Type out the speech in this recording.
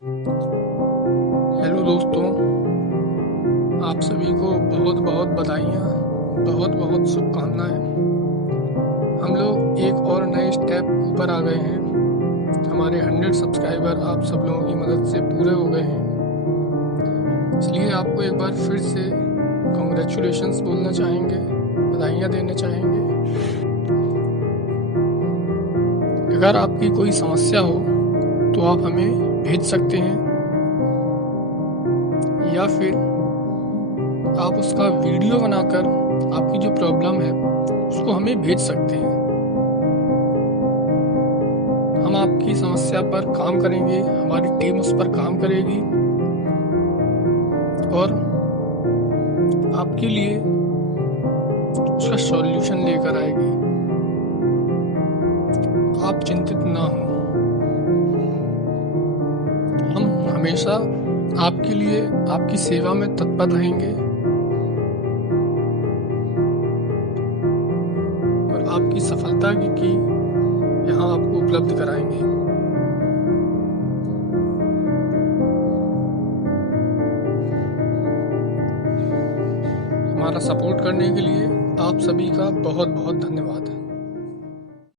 Hello दोस्तों, आप सभी को बहुत बहुत बधाइयाँ, बहुत बहुत शुभकामनाएं। हम लोग एक और नए स्टेप ऊपर आ गए हैं। हमारे 100 सब्सक्राइबर आप सब लोगों की मदद से पूरे हो गए हैं। इसलिए आपको एक बार फिर से कॉन्ग्रेचुलेशंस बोलना चाहेंगे, बधाइयाँ देना चाहेंगे। अगर आपकी कोई समस्या हो तो आप हमें भेज सकते हैं, या फिर आप उसका वीडियो बनाकर आपकी जो प्रॉब्लम है उसको हमें भेज सकते हैं। हम आपकी समस्या पर काम करेंगे, हमारी टीम उस पर काम करेगी और आपके लिए उसका सॉल्यूशन लेकर आएगी। आप चिंतित ना हो, हम हमेशा आपके लिए आपकी सेवा में तत्पर रहेंगे और आपकी सफलता की यहाँ आपको उपलब्ध कराएंगे। हमारा सपोर्ट करने के लिए आप सभी का बहुत बहुत धन्यवाद।